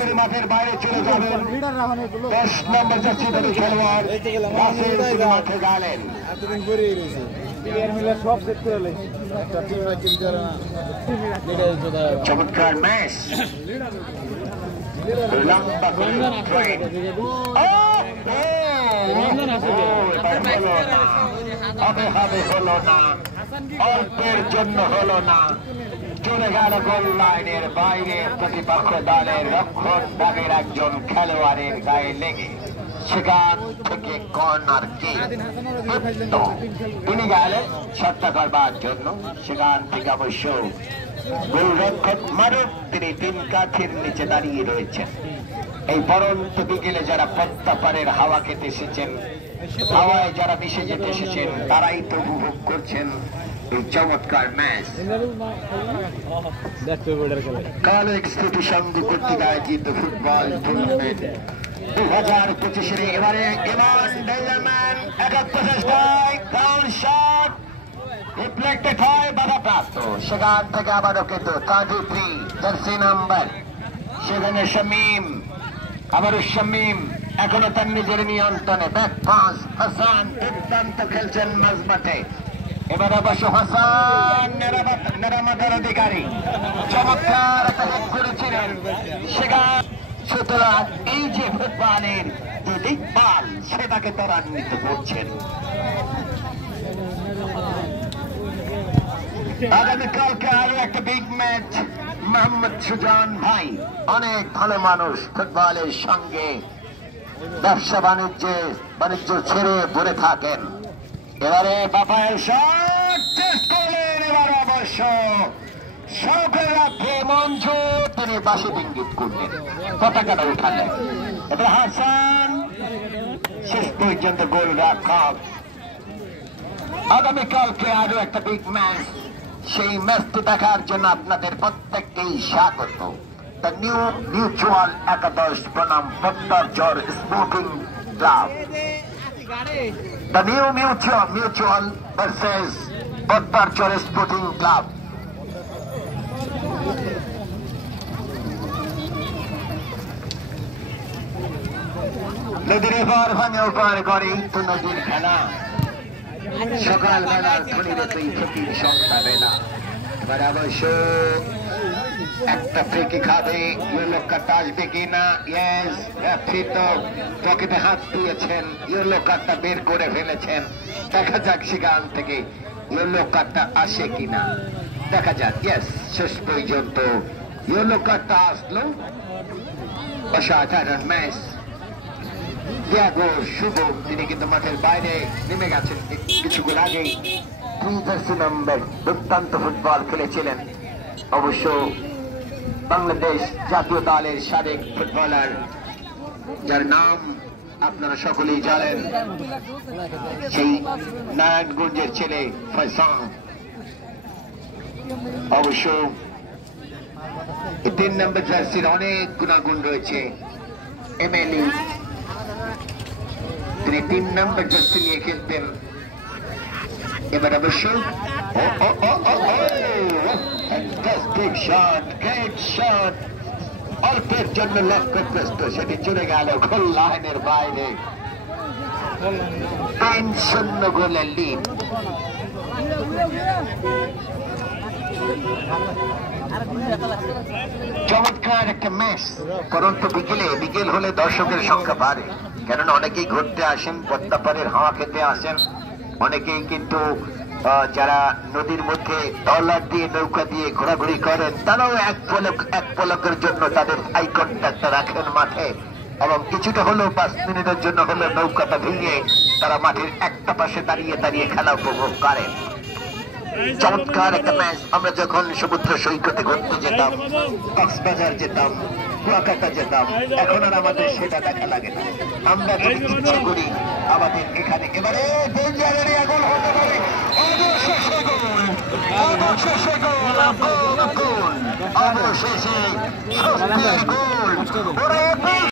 তিনি মাঠের বাইরে চলে যাবেন। 10 নম্বর জার্সি খেলোয়াড় রাসেল তিনি মাঠে গেলেন। চমৎকার ম্যাচ, হলো না, অল্পের জন্য হলো না, চলে গেল গোল লাইনের বাইরে। প্রতিপক্ষ দলের রক্ষণ ভাগের একজন খেলোয়াড়ের গায়ে লেগে সেখান থেকে কর্নার কিক তিনি গেলেন সট্টা করবার জন্য। সেখান থেকে অবশ্য গোলরক্ষক মারুফ তিনি 3 কাঠের নিচে দাঁড়িয়ে রয়েছেন। এই পরন্ত বিকেলে যারা পদ্মা পাড়ের হাওয়া খেতে এসেছেন, হাওয়ায় যারা মিশে যেতে এসেছেন, তারাই তো উপভোগ করছেন এই চমৎকার ম্যাচ। কালো এক্সপ্রেটি সংঘ কর্তৃক আয়োজিত ফুটবল টুর্নামেন্ট 2025 এবারে ইমান ডাইলারম্যান রিফ্লেক্টেড হয়, বাধাপ্রাপ্ত। সেখান থেকে আবারও কিন্তু 33 জার্সি নাম্বার 7 শামীম, আবারও শামীম এখনো তার নিজের নিয়ন্ত্রণে। ব্যাক পাস হাসান, দুর্দান্ত খেলছেন মাঝমাঠে। এবার অবশ্য হাসান মেরামতের অধিকারী চমৎকার করেছিলেন। সেখান সুতরাং এই যে ফুটবলের যে দিকপাল সেটাকে ত্বরান্বিত করছেন। আগামীকালকে আরো একটা বিগ ম্যাচ। মোহাম্মদ সুজান ভাই অনেক ভালো মানুষ, ফুটবলের সঙ্গে ব্যবসা বাণিজ্য ছেড়ে পড়ে থাকেন। এবারে বাপায়ের শট চেষ্টা করলেন, এবার অবশ্য শখের রাখে মঞ্জু তিনি বাসি ইঙ্গিত করলেন, পতাকাটা উঠালেন। এবার হাসান শেষ পর্যন্ত গোল রক্ষক। আগামীকালকে আরো একটা বিগ ম্যাচ, সেই ম্যাচটি দেখার জন্য আপনাদের প্রত্যেককেই স্বাগত। দ্য নিউ মিউচুয়াল একাদশ বনাম Padmarchar sporting club. The new mutual versus Padmarchar sporting club. নদীর এবার ভাঙে ওপার করে তো নদীর খেলা। সকালবেলা ধনীরে তুই ফকির সন্ধ্যাবেলা। এবার অবশ্য একটা ফ্রিকি খাবে, ইয়েলো কার্ডটা আসবে কিনা? ইয়েস, রেফারি তো পকেটে হাত দিয়েছেন, ইয়েলো কার্ডটা বের করে ফেলেছেন। দেখা যাক সেখান থেকে ইয়েলো কার্ডটা আসে কিনা, দেখা যাক। ইয়েস, শেষ পর্যন্ত ইয়েলো কার্ডটা আসলো। অসাধারণ ম্যাচ। তিয়াগো শুভ তিনি কিন্তু মাঠের বাইরে নেমে গেছেন কিছুক্ষণ আগেই। 3 জার্সি নাম্বার দুর্দান্ত ফুটবল খেলেছিলেন। অবশ্য বাংলাদেশ জাতীয় দলের সাবেক ফুটবলার, যার নাম আপনারা সকলেই জানেন, সেই নারায়ণগঞ্জের ছেলে ফয়সাল। অবশ্য 3 নম্বর জার্সির অনেক গুণাগুণ রয়েছে। এমএলই তিনি 3 নম্বর জার্সি নিয়ে খেলতেন। এবার অবশ্য fantastic shot, great shot, অল্পের জন্য লক্ষ্যগ্রস্ত, সেটি চলে গেল গোল লাইনের বাইরে। 3-0 গোলের লিড। চমৎকার একটা ম্যাচ। পরন্ত বিকেল হলে দর্শকের সংখ্যা বাড়ে, কেননা অনেকেই ঘুরতে আসেন, পদ্মা পাড়ের হাওয়া খেতে আসেন। অনেকেই কিন্তু যারা নদীর মধ্যে ট্রলার দিয়ে নৌকা দিয়ে ঘোরাঘুরি করেন, তারাও এক পলকের জন্য তাদের আই কন্ট্যাক্টটা রাখেন মাঠে, এবং কিছুটা হলেও 5 মিনিটের জন্য হলে নৌকাটা ভিড়িয়ে তারা মাঠের একটা পাশে দাঁড়িয়ে খেলা উপভোগ করেন। চমৎকার একটা ম্যাচ। আমরা যখন সমুদ্র সৈকতে ঘুরতে যেতাম, কক্সবাজার যেতাম, কুয়াকাটা যেতাম, এখন আর আমাদের সেটা দেখা লাগে না। আমরা যদি ইচ্ছে করি আমাদের এখানে এবারে গোল হতে পারে। অবশেষে গোল।